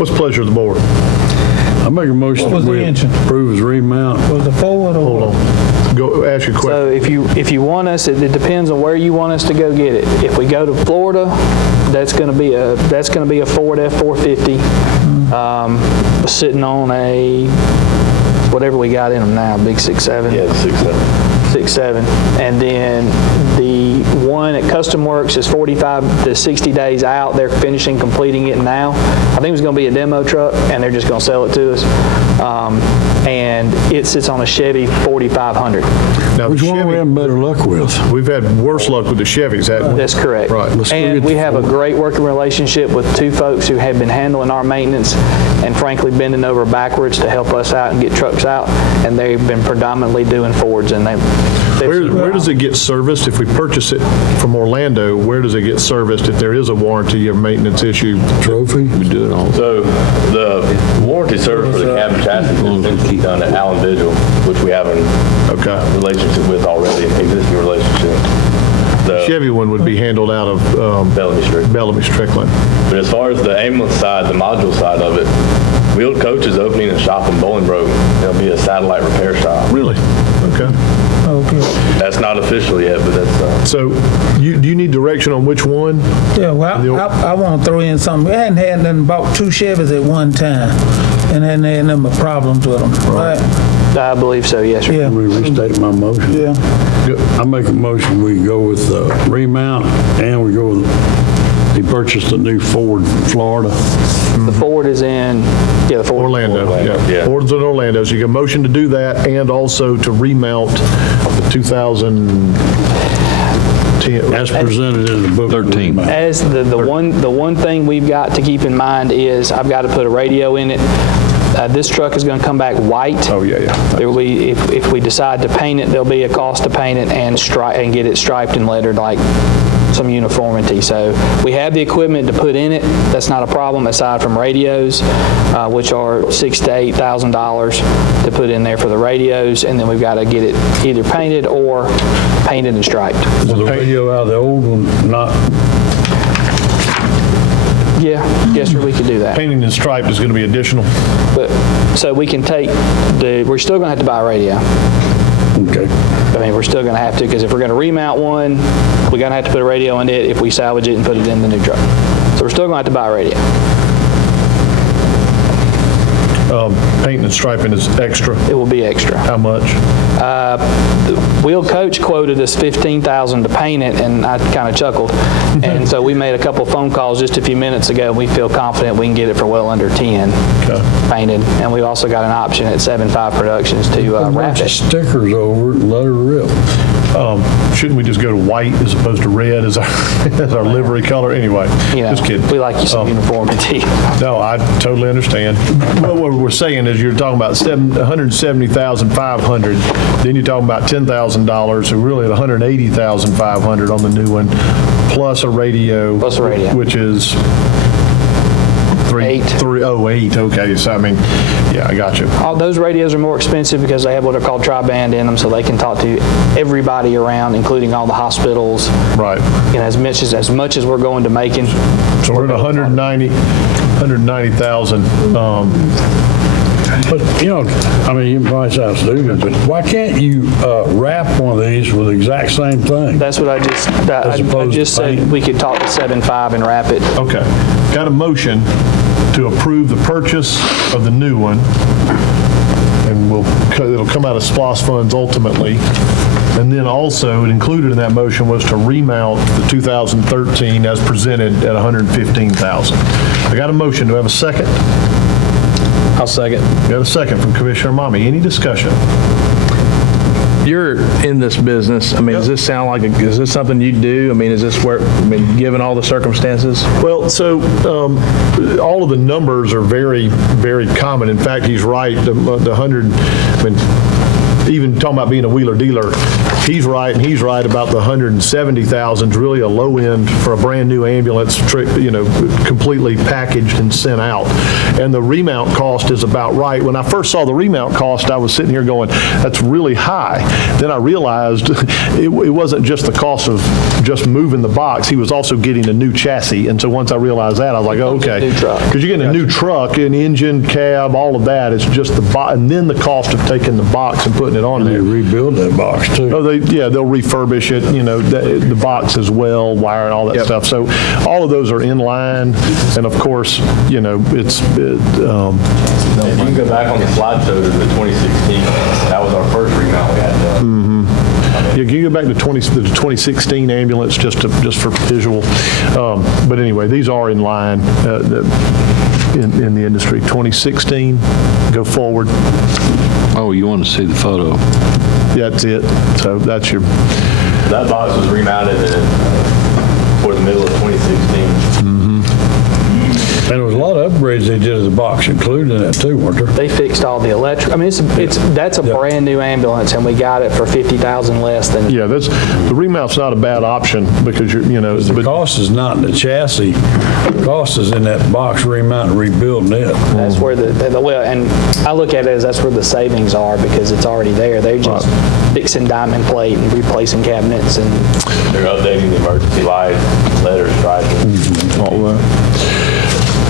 What's the pleasure of the board? I make a motion What was that the we engine? approve his remount. Was the Ford or Hold what? on. Go ask your question. So if you want us, it depends on where you want us to go get it. If we go to Florida, that's going to be a Ford F450 sitting on a whatever we got in them now, big 6.7. Yeah, 6.7. 6.7, and then the one at Custom Works is 45 to 60 days out. They're completing it now. I think it was going to be a demo truck, and they're just going to sell it to us. And it sits on a Chevy 4500. Now, Which one are we having better luck with? We've had worse luck with the Chevys, haven't we? That's correct. Right. Let's And look at we the have a Ford. great working relationship with two folks who have been handling our maintenance and frankly bending over backwards to help us out and get trucks out. And they've been predominantly doing Fords, and Where does it get serviced? If we purchase it from Orlando, where does it get serviced if there is a warranty or maintenance issue? Trophy? We do it all. So the warranty service for the cab and chassis has been done at Allen Vigil, which we have a relationship with already, an existing relationship. The Chevy one would be handled out of Bellamy Street. Bellamy Strickland. But as far as the ambulance side, the module side of it, Wheeled Coach is opening a shop in Bowling Grove. It'll be a satellite repair shop. Really? Okay. Okay. That's not official yet, but that's... So do you need direction on which one? Yeah, well, I want to throw in something. We hadn't had nothing, bought two Chevys at one time, and hadn't had nothing but problems with them, right? I believe so, yes, sir. Yeah. Let me restate my motion. Yeah. I make a motion, we go with remount, and we go with, he purchased a new Ford from Florida. The Ford is in, the Ford. Orlando. Yeah. Ford's in Orlando. So you get a motion to do that and also to remount the 2010. As presented in the book. 13. As the one thing we've got to keep in mind is I've got to put a radio in it. This truck is going to come back white. Oh, yeah. There will be, if we decide to paint it, there'll be a cost to paint it and get it striped and lettered like some uniformity. So we have the equipment to put in it. That's not a problem aside from radios, which are $6,000 to $8,000 to put in there for the radios, and then we've got to get it either painted or painted and striped. Is the radio out of the old one not? Yeah, yes, sir, we could do that. Painting and striped is going to be additional. But so we can take we're still going to have to buy a radio. Okay. I mean, we're still going to have to, because if we're going to remount one, we're going to have to put a radio in it if we salvage it and put it in the new truck. So we're still going to have to buy a radio. Painting and striping is extra. It will be extra. How much? The Wheel Coach quoted us $15,000 to paint it, and I kind of chuckled. And so we made a couple phone calls just a few minutes ago, and we feel confident we can get it for well under 10 painted. And we've also got an option at 7.5 Productions to wrap Bunch of it. stickers over it and let her rip. Shouldn't we just go to white as opposed to red as our livery color? Anyway, You know, just kidding. we like you some uniformity. No, I totally understand. Well, what we're saying is you're talking about $170,500, then you're talking about $10,000, so really at $180,500 on the new one, plus a radio. Plus a radio. Which is 308. Okay, so I mean, yeah, I got you. All those radios are more expensive because they have what are called tri-band in them, so they can talk to everybody around, including all the hospitals. Right. You know, as much as we're going to Macon. So we're at 190,000. But, you know, I mean, you can probably sound stupid, but why can't you wrap one of these with the exact same thing? That's what I opposed just to said. paint. We could talk to 7.5 and wrap it. Okay. Got a motion to approve the purchase of the new one, and it'll come out of SPOS funds ultimately. And then also included in that motion was to remount the 2013 as presented at $115,000. I got a motion. Do I have a second? I'll second. Got a second from Commissioner Mommy. Any discussion? You're in this business. I mean, does this sound like, is this something you do? I mean, is this where, given all the circumstances? Well, so all of the numbers are very, very common. In fact, he's right. The 100, I mean, even talking about being a wheeler dealer, he's right, and he's right about the 170,000 is really a low end for a brand-new ambulance, completely packaged and sent out. And the remount cost is about right. When I first saw the remount cost, I was sitting here going, that's really high. Then I realized it wasn't just the cost of just moving the box. He was also getting a new chassis. And so once I realized that, I was like, oh, okay. New truck. Because you're getting a new truck, an engine, cab, all of that. It's just the box, and then the cost of taking the box and putting it on They there. rebuild that box too. Oh, they'll refurbish it, the box as well, wire and all that stuff. So all of those are in line, and of course, If you can go back on the slideshow to the 2016, that was our first remount we had done. you can go back to the 2016 ambulance just for visual. But anyway, these are in line in the industry. 2016, go forward. Oh, you want to see the photo? That's it. So that's your. That box was remounted toward the middle of 2016. And there was a lot of upgrades they did to the box included in that too, weren't there? They fixed all the electric. I mean, that's a brand new ambulance, and we got it for $50,000 less than. Yeah, the remount's not a bad option because The cost is not in the chassis. The cost is in that box remount and rebuilding it. That's where well, and I look at it as that's where the savings are because it's already there. They're just fixing diamond plate and replacing cabinets and. They're updating the emergency light, letters, striping. all that.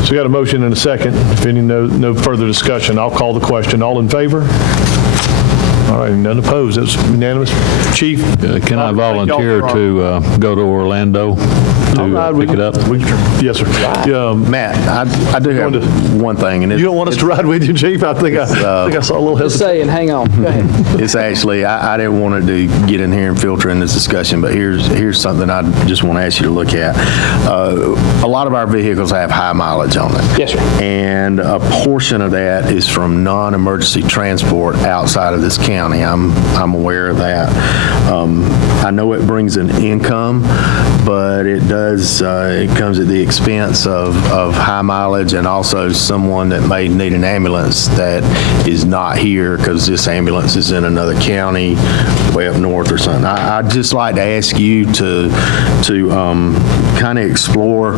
So we got a motion and a second. If any, no further discussion, I'll call the question. All in favor? All right, none opposed. It's unanimous. Chief? Can I volunteer to go to Orlando to pick it up? Yes, sir. Matt, I do have one thing, and You don't want us to ride with you, Chief? I think I saw a little Just hesitation. saying, hang on. Go ahead. it's actually I didn't want it to get in here and filter in this discussion, but here's something I just want to ask you to look at. A lot of our vehicles have high mileage on it. Yes, sir. And a portion of that is from non-emergency transport outside of this county. I'm aware of that. I know it brings an income, but it comes at the expense of high mileage and also someone that may need an ambulance that is not here because this ambulance is in another county way up north or something. I'd just like to ask you to kind of explore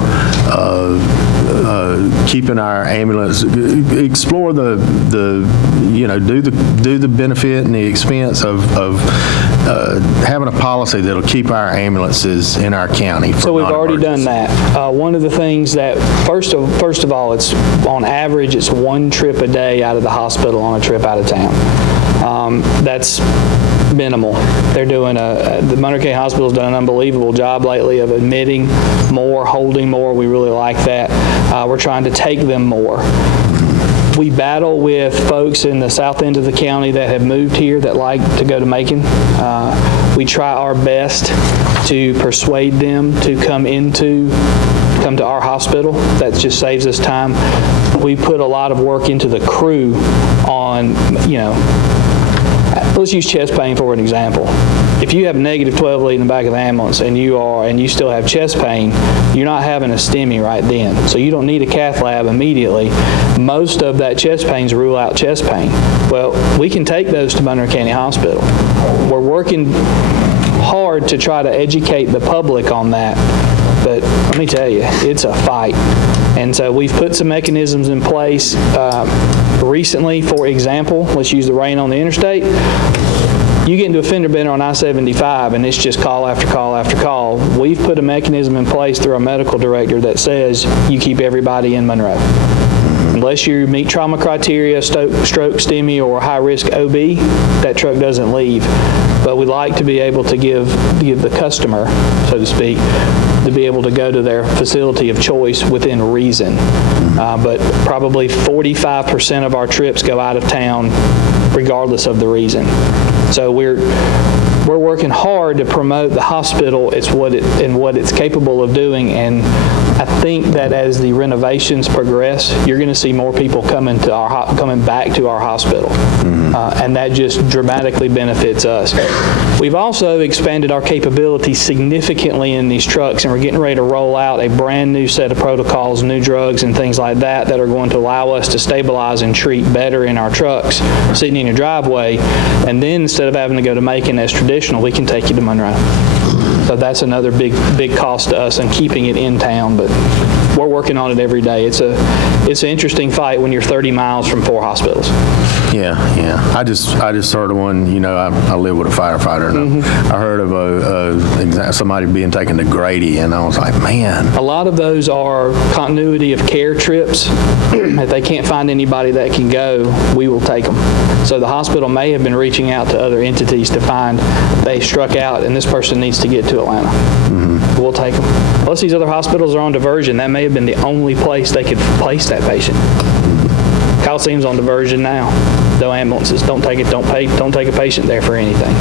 keeping our ambulance, explore do the benefit and the expense of having a policy that'll keep our ambulances in our county. So we've already done that. One of the things that, first of all, it's on average, it's one trip a day out of the hospital on a trip out of town. That's minimal. They're doing the Monroe County Hospital's done an unbelievable job lately of admitting more, holding more. We really like that. We're trying to take them more. We battle with folks in the south end of the county that have moved here that like to go to Macon. We try our best to persuade them to come to our hospital. That just saves us time. We put a lot of work into the crew on, let's use chest pain for an example. If you have negative 12 lead in the back of the ambulance and you still have chest pain, you're not having a STEMI right then. So you don't need a cath lab immediately. Most of that chest pains rule out chest pain. Well, we can take those to Monroe County Hospital. We're working hard to try to educate the public on that. But let me tell you, it's a fight. And so we've put some mechanisms in place recently. For example, let's use the rain on the interstate. You get into a fender bender on I-75 and it's just call after call after call. We've put a mechanism in place through our medical director that says you keep everybody in Monroe. Unless you meet trauma criteria, stroke, STEMI, or high-risk OB, that truck doesn't leave. But we like to be able to give the customer, so to speak, to be able to go to their facility of choice within reason. But probably 45% of our trips go out of town regardless of the reason. So we're working hard to promote the hospital. It's what it's capable of doing, and I think that as the renovations progress, you're going to see more people coming back to our hospital, and that just dramatically benefits us. We've also expanded our capabilities significantly in these trucks, and we're getting ready to roll out a brand new set of protocols, new drugs and things like that are going to allow us to stabilize and treat better in our trucks sitting in your driveway, and then instead of having to go to Macon as traditional additional, we can take you to Monroe. So that's another big cost to us in keeping it in town, but we're working on it every day. It's an interesting fight when you're 30 miles from 4 hospitals. Yeah. I just heard of one, I live with a firefighter, and I heard of somebody being taken to Grady, and I was like, man. A lot of those are continuity of care trips. If they can't find anybody that can go, we will take them. So the hospital may have been reaching out to other entities to find they struck out and this person needs to get to Atlanta. We'll take them. Plus these other hospitals are on diversion. That may have been the only place they could place that patient. Coliseum's on diversion now. No ambulances. Don't take a patient there for anything.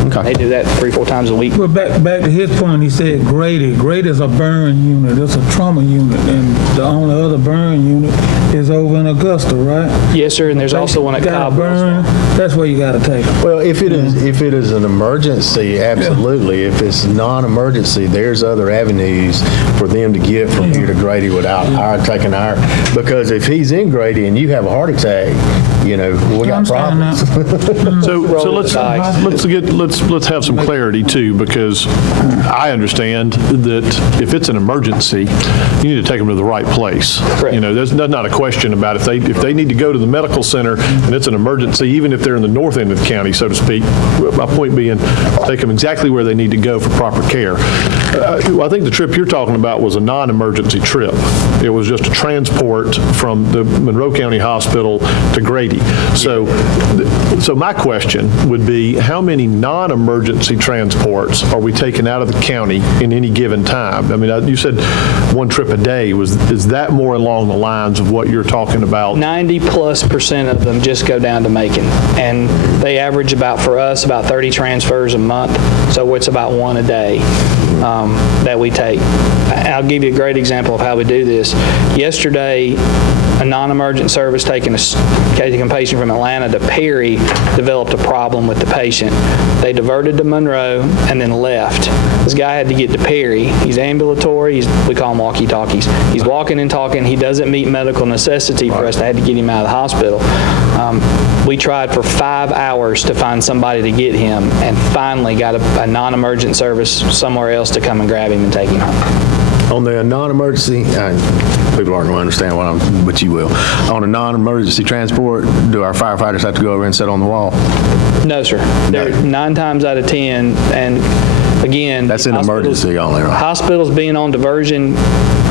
Okay. They do that 3-4 times a week. Well, back to his point, he said Grady. Grady's a burn unit. It's a trauma unit, and the only other burn unit is over in Augusta, right? Yes, sir, and there's also one at Got a Cobb. burn. That's where you got to take them. Well, if it is an emergency, absolutely. If it's non-emergency, there's other avenues for them to get from here to Grady without taking our. Because if he's in Grady and you have a heart attack, we got problems. So let's have some clarity too, because I understand that if it's an emergency, you need to take them to the right place. Correct. There's not a question about if they need to go to the medical center and it's an emergency, even if they're in the north end of the county, so to speak. My point being, take them exactly where they need to go for proper care. I think the trip you're talking about was a non-emergency trip. It was just a transport from the Monroe County Hospital to Grady. So my question would be, how many non-emergency transports are we taking out of the county in any given time? I mean, you said one trip a day. Is that more along the lines of what you're talking about? 90+% of them just go down to Macon, and they average for us about 30 transfers a month, so it's about 1 a day that we take. I'll give you a great example of how we do this. Yesterday, a non-emergent service taking a patient from Atlanta to Perry developed a problem with the patient. They diverted to Monroe and then left. This guy had to get to Perry. He's ambulatory. We call him walkie-talkies. He's walking and talking. He doesn't meet medical necessity for us. I had to get him out of the hospital. We tried for 5 hours to find somebody to get him, and finally got a non-emergent service somewhere else to come and grab him and take him home. On the non-emergency, people aren't going to understand but you will. On a non-emergency transport, do our firefighters have to go over and sit on the wall? No, sir. They're 9 times out of 10, and again, that's an emergency only, right? Hospitals being on diversion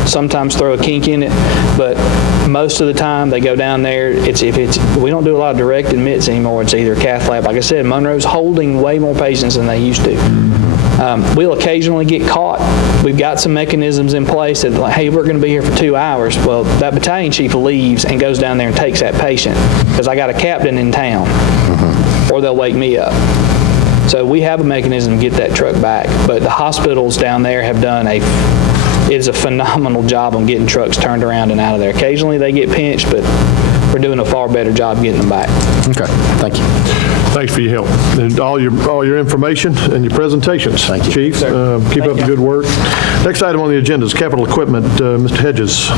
sometimes throw a kink in it, but most of the time they go down there. We don't do a lot of direct admits anymore. It's either cath lab. Like I said, Monroe's holding way more patients than they used to. We'll occasionally get caught. We've got some mechanisms in place that, like, hey, we're going to be here for 2 hours. Well, that battalion chief leaves and goes down there and takes that patient because I got a captain in town, or they'll wake me up. So we have a mechanism to get that truck back. But the hospitals down there have done it's a phenomenal job on getting trucks turned around and out of there. Occasionally they get pinched, but we're doing a far better job getting them back. Okay, thank you. Thanks for your help and all your information and your presentations. Thank you. Chief. Keep up the good work. Next item on the agenda is capital equipment. Mr. Hedges.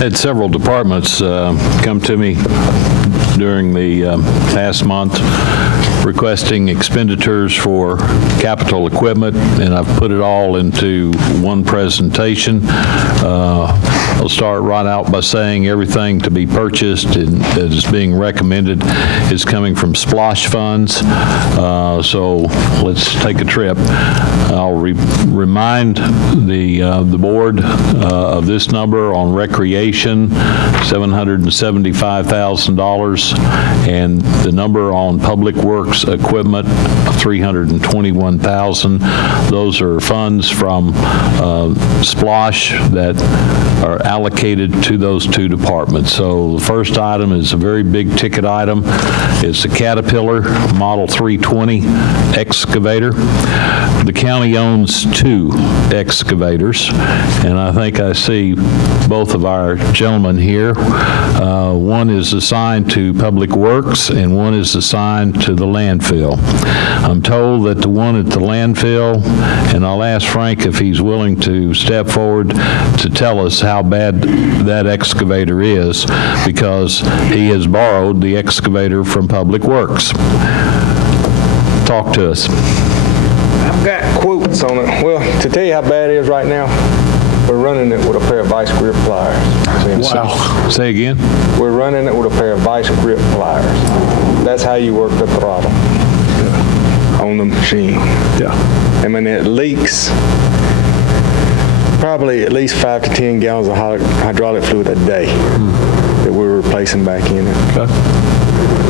Had several departments come to me during the past month requesting expenditures for capital equipment, and I've put it all into one presentation. I'll start right out by saying everything to be purchased and that is being recommended is coming from SPLOSH funds. So let's take a trip. I'll remind the board of this number on recreation, $775,000, and the number on public works equipment, $321,000. Those are funds from SPLOSH that are allocated to those two departments. So the first item is a very big ticket item. It's a Caterpillar Model 320 excavator. The county owns 2 excavators, and I think I see both of our gentlemen here. One is assigned to Public Works, and one is assigned to the Land landfill. I'm told that the one at the landfill, and I'll ask Frank if he's willing to step forward to tell us how bad that excavator is, because he has borrowed the excavator from Public Works. Talk to us. I've got quotes on it. Well, to tell you how bad it is right now, we're running it with a pair of vice grip pliers. Wow. Say again? We're running it with a pair of vice grip pliers. That's how you work the throttle on the machine. Yeah. I mean, it leaks probably at least 5 to 10 gallons of hydraulic fluid a day that we're replacing back in it. Okay.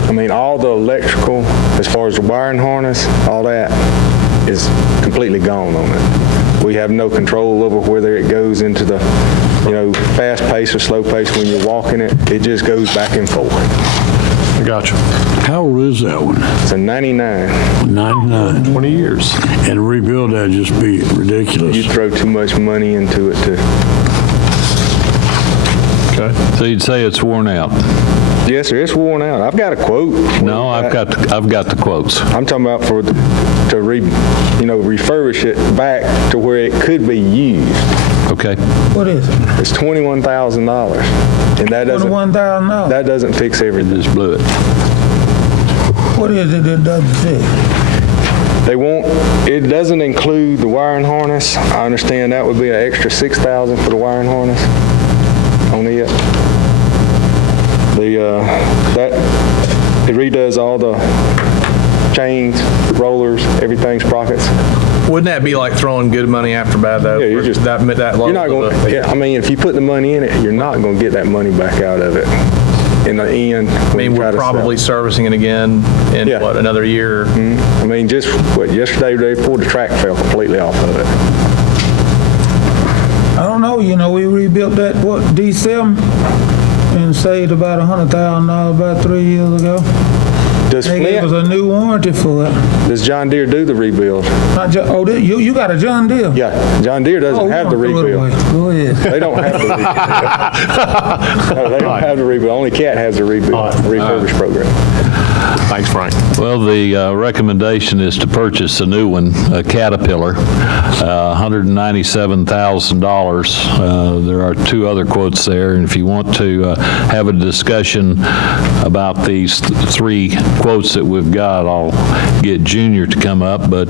I mean, all the electrical, as far as the wiring harness, all that is completely gone on it. We have no control over whether it goes into the, fast pace or slow pace when you're walking it. It just goes back and forth. I got you. How old is that one? It's a 99. 99. 20 years. And rebuild that just be ridiculous. You throw too much money into it to... Okay. So you'd say it's worn out? Yes, sir. It's worn out. I've got a quote. No, I've got the quotes. I'm talking about to refurbish it back to where it could be used. Okay. What is it? It's $21,000, and that $21,000. doesn't fix everything. Just blew it. What is it that doesn't fit? It doesn't include the wiring harness. I understand that would be an extra $6,000 for the wiring harness on it. It redoes all the chains, rollers, everything, sprockets. Wouldn't that be like throwing good money after bad, though? Yeah, you're just that low. You're not going. Yeah, I mean, if you put the money in it, you're not going to get that money back out of it in the end. I mean, we're probably servicing it again in, Yeah. another year? I mean, just yesterday, the day before, the track fell completely off of it. I don't know. We rebuilt that, D7, and saved about $100,000 about 3 years ago. They gave us a new warranty for it. Does John Deere do the rebuild? You got a John Deere? Yeah, John Deere doesn't have the rebuild. Go ahead. They don't have the rebuild. No, they don't have the rebuild. Only CAT has the rebuild, refurbish program. Thanks, Frank. Well, the recommendation is to purchase a new one, a Caterpillar, $197,000. There are two other quotes there, and if you want to have a discussion about these three quotes that we've got, I'll get Junior to come up, but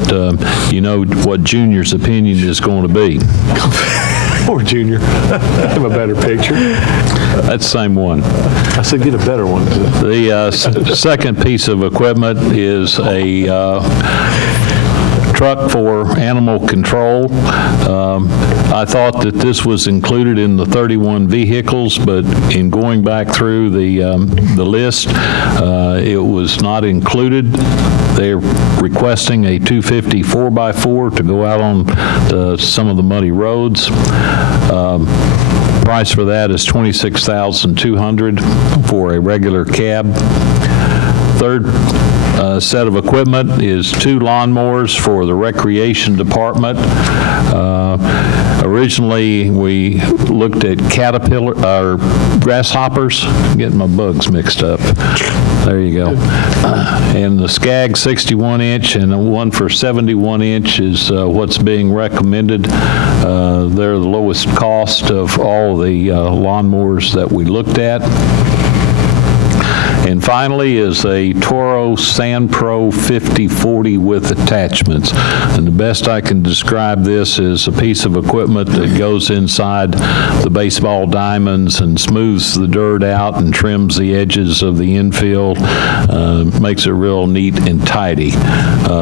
you know what Junior's opinion is going to be. Poor Junior. Have a better picture. That's the same one. I said get a better one. The second piece of equipment is a truck for animal control. I thought that this was included in the 31 vehicles, but in going back through the list, it was not included. They're requesting a 250 4x4 to go out on some of the muddy roads. Price for that is $26,200 for a regular cab. Third set of equipment is 2 lawnmowers for the recreation department. Originally, we looked at Caterpillar, or grasshoppers, getting my bugs mixed up. There you go. And the Skag 61-inch and one for 71-inch is what's being recommended. They're the lowest cost of all the lawnmowers that we looked at. And finally is a Toro Sand Pro 5040 with attachments. And the best I can describe this is a piece of equipment that goes inside the baseball diamonds and smooths the dirt out and trims the edges of the infield, makes it real neat and tidy.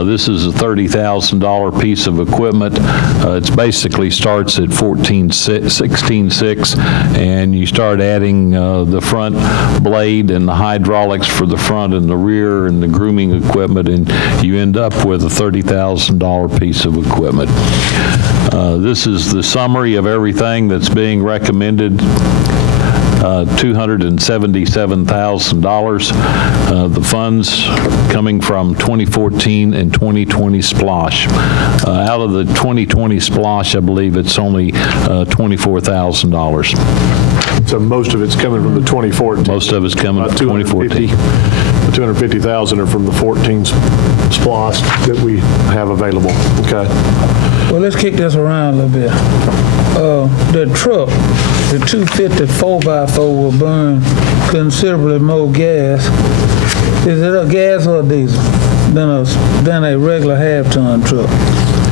This is a $30,000 piece of equipment. It basically starts at $16,600, and you start adding the front blade and the hydraulics for the front and the rear and the grooming equipment, and you end up with a $30,000 piece of equipment. This is the summary of everything that's being recommended. $277,000. The funds coming from 2014 and 2020 splosh. Out of the 2020 splosh, I believe it's only $24,000. So most of it's coming from the 2014. Most of it's coming from 2014. The 250,000 are from the 14 splosh that we have available. Okay. Well, let's kick this around a little bit. The truck, the 250 4x4 will burn considerably more gas. Is it a gas or a diesel than a regular half-ton truck?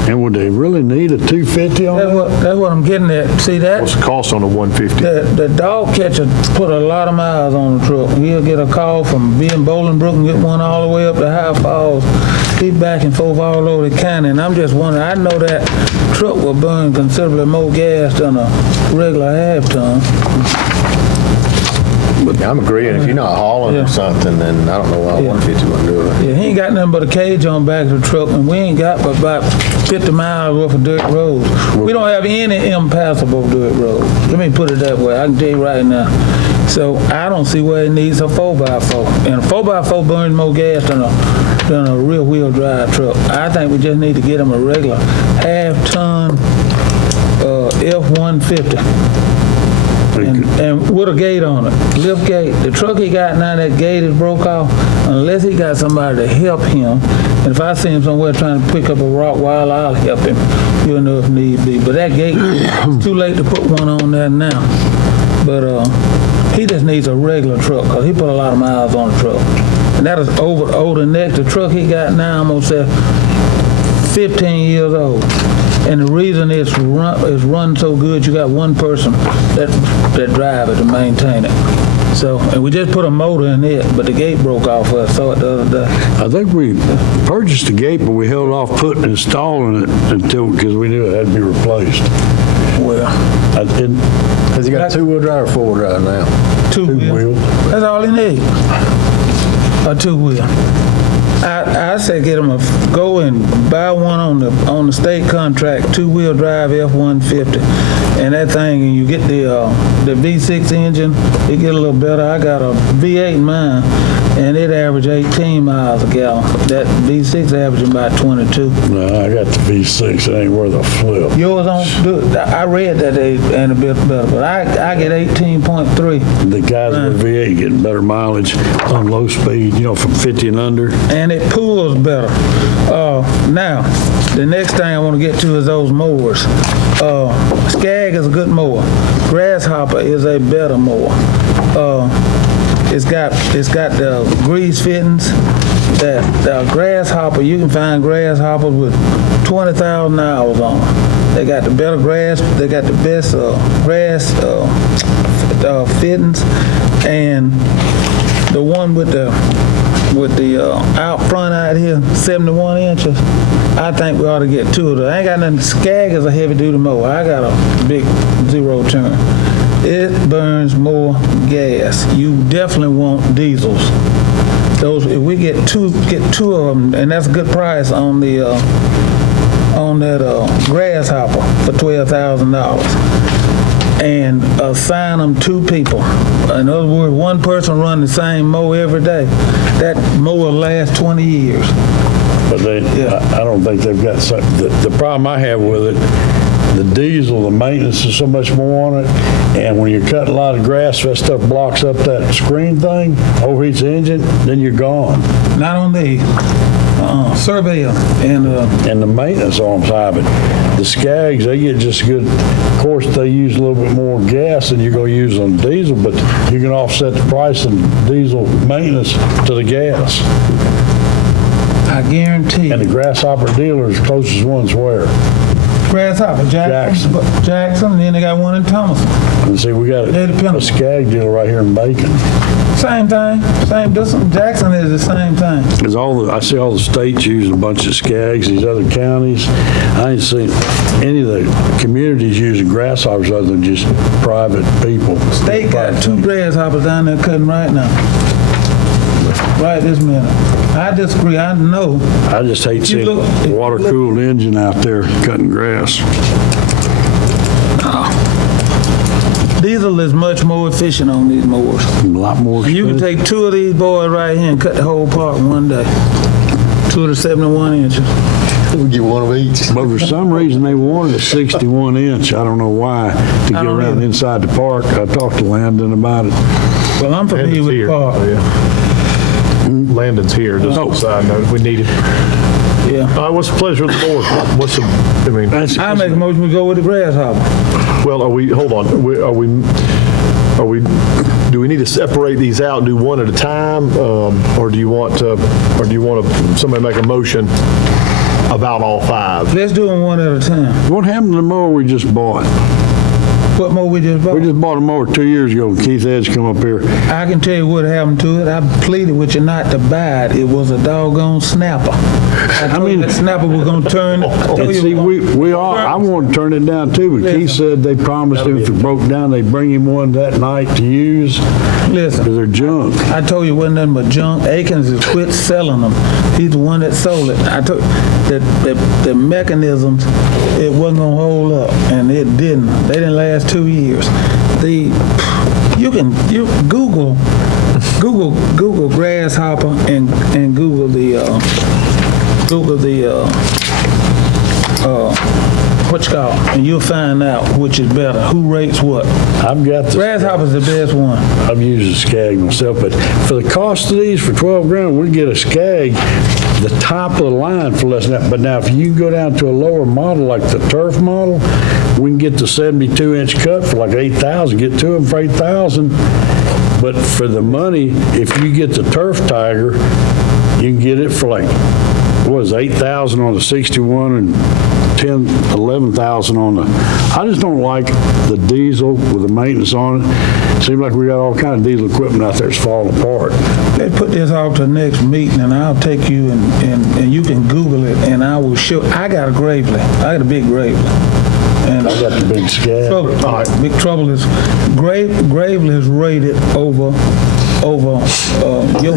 And would they really need a 250 on that? That's what I'm getting at. See that? What's the cost on the 150? The dog catcher put a lot of miles on the truck. He'll get a call from being Bolingbrook and get one all the way up to High Falls. He's back and forth all over the county, and I'm just wondering, I know that truck will burn considerably more gas than a regular half-ton. I'm agreeing. If you're not hauling or something, then I don't know why 150 wouldn't do it. Yeah, he ain't got nothing but a cage on back of the truck, and we ain't got but about 50 miles worth of dirt roads. We don't have any impassable dirt roads. Let me put it that way. I can tell you right now. So I don't see where it needs a 4x4. And a 4x4 burns more gas than a rear wheel drive truck. I think we just need to get him a regular half-ton F-150. And with a gate on it, lift gate. The truck he got now, that gate is broke off, unless he got somebody to help him. And if I see him somewhere trying to pick up a rock while, I'll help him. You'll know if need be. But that gate, it's too late to put one on there now. But he just needs a regular truck, because he put a lot of miles on the truck. And that is older next. The truck he got now, I'm going to say 15 years old. And the reason it's run so good, you got one person that drive it to maintain it. So, and we just put a motor in it, but the gate broke off us, so it the other day. I think we purchased the gate, but we held off installing it because we knew it had to be replaced. Well, I didn't. Has he got two-wheel drive or four-wheel drive now? Two-wheel. That's all he needs. A two-wheel. I say get him go and buy one on the state contract, two-wheel drive F-150, and that thing, and you get the V6 engine, it get a little better. I got a V8 in mine, and it averaged 18 miles a gallon. That V6 averaging about 22. No, I got the V6. It ain't worth a flip. Yours don't do it. I read that they ain't a bit better, but I get 18.3. The guys with V8 getting better mileage on low speed, from 50 and under. And it pulls better. Now, the next thing I want to get to is those mowers. Skag is a good mower. Grasshopper is a better mower. It's got the grease fittings. That Grasshopper, you can find Grasshoppers with 20,000 hours on them. They got the better grass. They got the best grass fittings, and the one with the out front out here, 71 inches, I think we ought to get two of those. I ain't got nothing. Skag is a heavy-duty mower. I got a big zero turn. It burns more gas. You definitely want diesels. Those, if we get two of them, and that's a good price on the that Grasshopper for $12,000. And assign them two people. In other words, one person run the same mower every day. That mower lasts 20 years. But I don't think they've got something. The problem I have with it, the diesel, the maintenance is so much more on it, and when you cut a lot of grass, that stuff blocks up that screen thing, overheats the engine, then you're gone. Not on the Surveyor and the maintenance on them high, but the Skags, they get just good. Of course, they use a little bit more gas than you're going to use on diesel, but you can offset the price of diesel maintenance to the gas. I guarantee. And the Grasshopper dealer is the closest ones where? Grasshopper, Jackson, and then they got one in Thomaston. And see, we got a Skag dealer right here in Macon. Same thing. Jackson is the same thing. Because I see all the states using a bunch of Skags, these other counties. I ain't seen any of the communities using Grasshoppers other than just private people. State got two Grasshoppers down there cutting right now. Right this minute. I disagree. I know. I just hate seeing a water-cooled engine out there cutting grass. Diesel is much more efficient on these mowers. A lot more. You can take 2 of these boys right here and cut the whole part in one day. 2 of the 71 inches. We'll get one of each. But for some reason, they wanted a 61 inch. I don't know why, to get don't around either. inside the park. I talked to Landon about it. Well, I'm familiar Landon's with the here. park. Yeah. Landon's here, just a side note, if we need it. Yeah. All right, what's the pleasure of the board? What's the, I mean, I make a motion we go with the grasshopper. well, hold on, do we need to separate these out and do one at a time? Or do you want somebody make a motion about all 5? Let's do them one at a time. What happened to the mower we just bought? What more we just bought? We just bought a mower 2 years ago. Keith Edge come up here. I can tell you what happened to it. I pleaded with you not to buy it. It was a doggone snapper. I told you that snapper was gonna turn. I told And you- see, I want to turn it down too, but Keith said they promised him if it broke down, they'd bring him one that night to use, Listen, because they're junk. I told you it wasn't nothing but junk. Akins has quit selling them. He's the one that sold it. I told that the mechanisms, it wasn't gonna hold up, and it didn't. They didn't last 2 years. You Google grasshopper and Google what you call, and you'll find out which is better, who rates what. I've got the, Grasshopper's the best one. I've used a Skag myself, but for the cost of these, for 12 grand, we get a Skag, the top of the line for less than that. But now if you go down to a lower model, like the Turf model, we can get the 72-inch cut for like 8,000, get 2 of them for 8,000. But for the money, if you get the Turf Tiger, you can get it for like, what is it, 8,000 on the 61 and 11,000 on the, I just don't like the diesel with the maintenance on it. Seems like we got all kind of diesel equipment out there that's falling apart. Let's put this off to the next meeting, and I'll take you and you can Google it, and I will show. I got a Gravely. I got a big Gravely. And I got the big Skag. big trouble is Gravely is rated over your.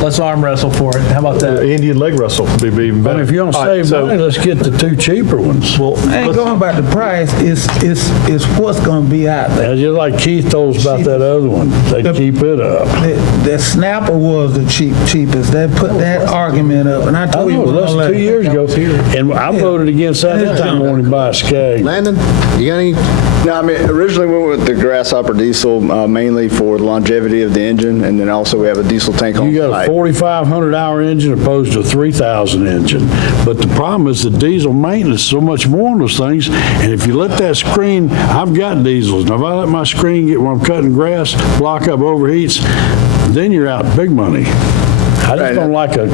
Let's arm wrestle for it. How about that? Indian leg wrestle would be even better. But if you don't All right, save money, let's get the 2 cheaper ones. Well, I ain't going about the price. It's what's gonna be out there. And just like Keith told us about that other one, they keep it up. The snapper was the cheapest. They put that argument up, and I I told you. know, less than 2 years ago, and I voted against that this time when we buy a Skag. Landon, you got any? No, I mean, originally we went with the Grasshopper diesel mainly for the longevity of the engine, and then also we have a diesel tank on You got a site. 4,500 hour engine opposed to a 3,000 engine. But the problem is the diesel maintenance is so much more on those things. And if you let that screen, I've got diesels. Now if I let my screen get when I'm cutting grass, block up overheats, then you're out big money. I just don't like a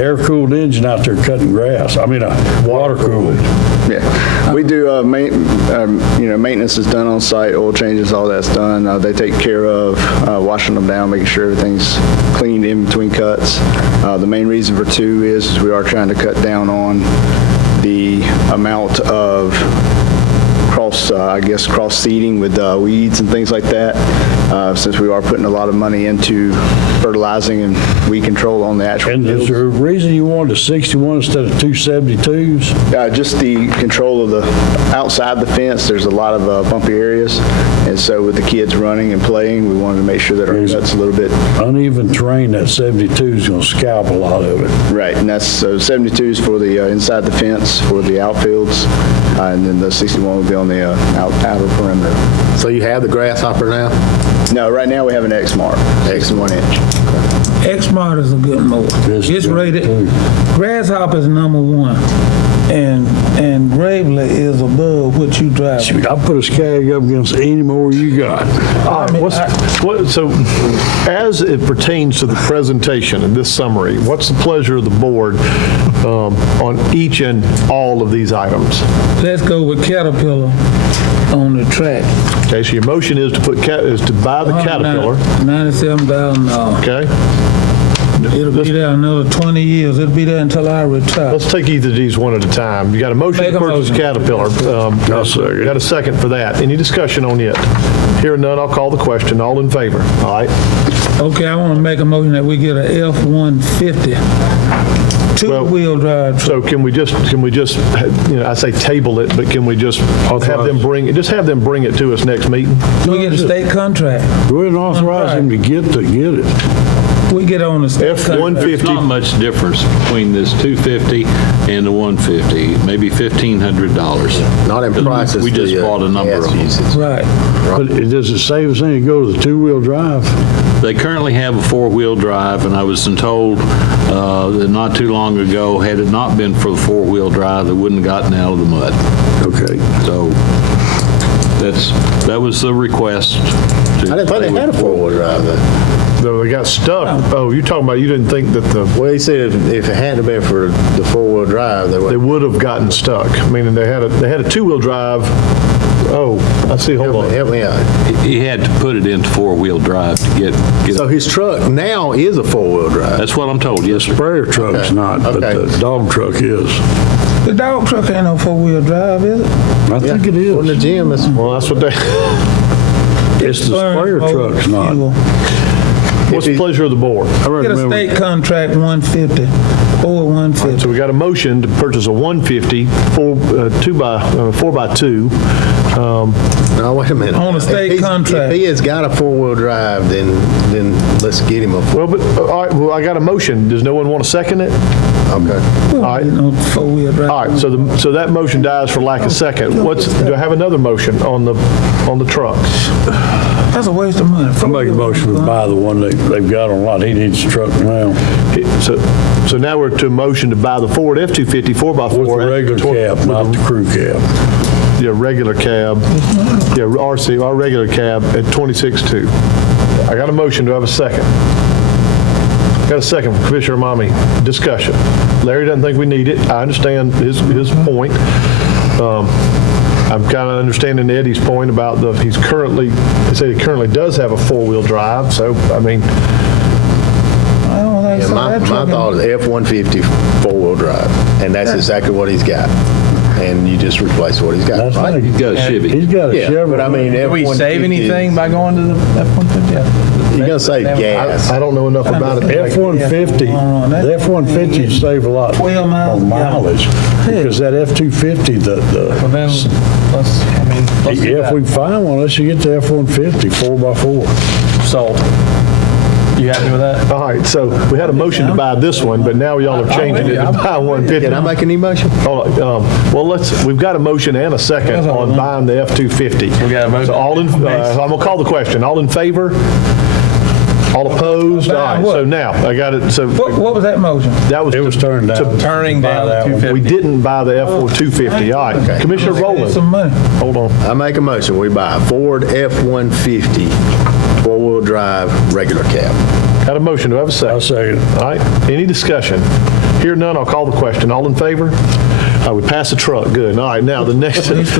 air-cooled engine out there cutting grass. I mean, water-cooled. Yeah, we do, maintenance is done on site, oil changes, all that's done. They take care of washing them down, making sure everything's cleaned in between cuts. The main reason for 2 is we are trying to cut down on the amount of cross seeding with weeds and things like that, since we are putting a lot of money into fertilizing and weed control on the actual And is fields. there a reason you wanted a 61 instead of 272s? Just the control of the outside the fence. There's a lot of bumpy areas, and so with the kids running and playing, we wanted to make sure that our cuts a little bit Uneven terrain, that 72 is going to scalp a lot of it. right. And that's 72s for the inside the fence for the outfields, and then the 61 will be on the outer perimeter. So you have the Grasshopper now? No, right now we have an X-Mark, 61 inch. X-Mart is a good mower. It's rated. Grasshopper is #1, and Gravely is above what you drive. Shoot, I'll put a Skag up against any more you got. all right, so as it pertains to the presentation and this summary, what's the pleasure of the board on each and all of these items? Let's go with Caterpillar on the track. Okay, so your motion is to buy the Caterpillar, $97,000. okay? It'll be there another 20 years. It'll be there until I retire. Let's take either of these one at a time. You got a motion Make to a purchase motion. Caterpillar. I'll second. Got a second for that. Any discussion on it? Hearing none, I'll call the question. All in favor? All right. Okay, I want to make a motion that we get a F-150 Two-wheel drive truck. So can we just, I say table it, but can we just have them bring it to us next meeting? We get a state contract. Go ahead and authorize him to get it. We get on the state contract. There's not much difference between this 250 and the 150, maybe $1,500. Not in prices. We just bought a number of them. Right. But does it save us any to go to the two-wheel drive? They currently have a four-wheel drive, and I was told that not too long ago, had it not been for the four-wheel drive, they wouldn't have gotten out of the mud. Okay. So that was the request. I didn't think they had a four-wheel drive though. Though they got stuck. Oh, you're talking about, you didn't think that Well, he said if it hadn't been for the four-wheel drive, they would have gotten stuck, meaning they had a two-wheel drive. Oh, I see, hold on. help me out. He had to put it into four-wheel drive to get So his truck now is a four-wheel drive. That's what I'm told, yes, sir. Sprayer truck's Okay. not, but Okay. the dog truck is. The dog truck ain't no four-wheel drive, is it? I think it On the is. gym, it's Well, that's what they, It's the sprayer truck's not. what's the pleasure of the board? I Get a recommend state contract, 150, Ford 150. So we got a motion to purchase a 150 4x2. no, wait a minute. On a state contract. If he has got a four-wheel drive, then let's get him a. Well, but, all right, well, I got a motion. Does no one want to second it? Okay. All right. No four-wheel drive. All right, so that motion dies for lack of second. Do I have another motion on the trucks? That's a waste of money. I make a motion to buy the one they've got on lot. He needs the truck now. So now we're to a motion to buy the Ford F-250 4x4. With the regular cab, not the crew cab. Yeah, regular cab. Yeah, RC, our regular cab at 26.2. I got a motion. Do I have a second? Got a second from Commissioner Mommy. Discussion. Larry doesn't think we need it. I understand his point. I'm kind of understanding Eddie's point about he currently does have a four-wheel drive. So, I mean, I don't think Yeah, so. my That truck thought is F-150 four-wheel drive, and that's exactly what he's got. And you just replace what he's got. That's right? fine. He's got a Chevy. He's got a Yeah, Chevy. but I mean, Do we save F-150 anything by going to the F-150? You're gonna save gas. I don't know enough about it. F-150, the F-150 save a lot 12 miles on a gallon. mileage. Because that F-250, Well, then, let's do if that. we can find one, let's get the F-150 4x4. Sold. You happy with that? All right, so we had a motion to buy this one, but now y'all are changing it to buy 150. Can I make an emotion? Hold on, well, we've got a motion and a second on buying the F-250. We got a motion. So I'm gonna call the question. All in favor? All opposed? All right, so now, I got it, so What was that motion? that was. It was turned down. Turning down the that one. 250. We didn't buy the F-250. All right, Commissioner Some Rowland, money. hold on. I make a motion, we buy a Ford F-150 four-wheel drive regular cab. Got a motion, do I have a second? I'll second it. All right, any discussion? Hear none, I'll call the question. All in favor? We passed the truck, good. All right, now the next items.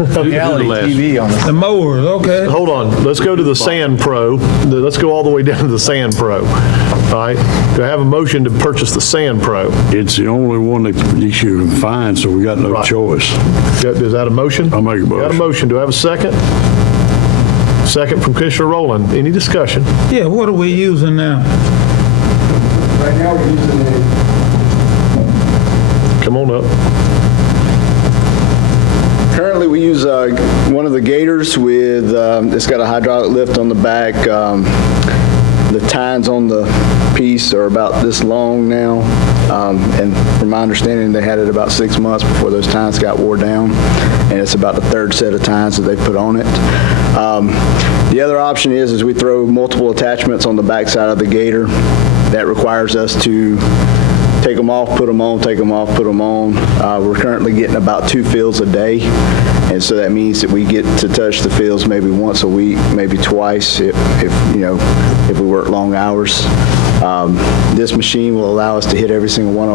Reality TV on The mowers, okay. Hold on, let's go to the Sand Pro. Let's go all the way down to the Sand Pro. All right, do I have a motion to purchase the Sand Pro? It's the only one that you can find, so we got no Right. choice. Is that a motion? I'll make a Got a motion. motion, do I have a second? Second from Commissioner Rowland. Any discussion? Yeah, what are we using now? Right now, we're using a Come on up. Currently, we use one of the Gators with, it's got a hydraulic lift on the back. The tines on the piece are about this long now. And from my understanding, they had it about 6 months before those tines got wore down. And it's about the third set of tines that they put on it. The other option is we throw multiple attachments on the back side of the Gator. That requires us to take them off, put them on, take them off, put them on. We're currently getting about 2 fills a day, and so that means that we get to touch the fills maybe once a week, maybe twice if we work long hours. This machine will allow us to hit every single one of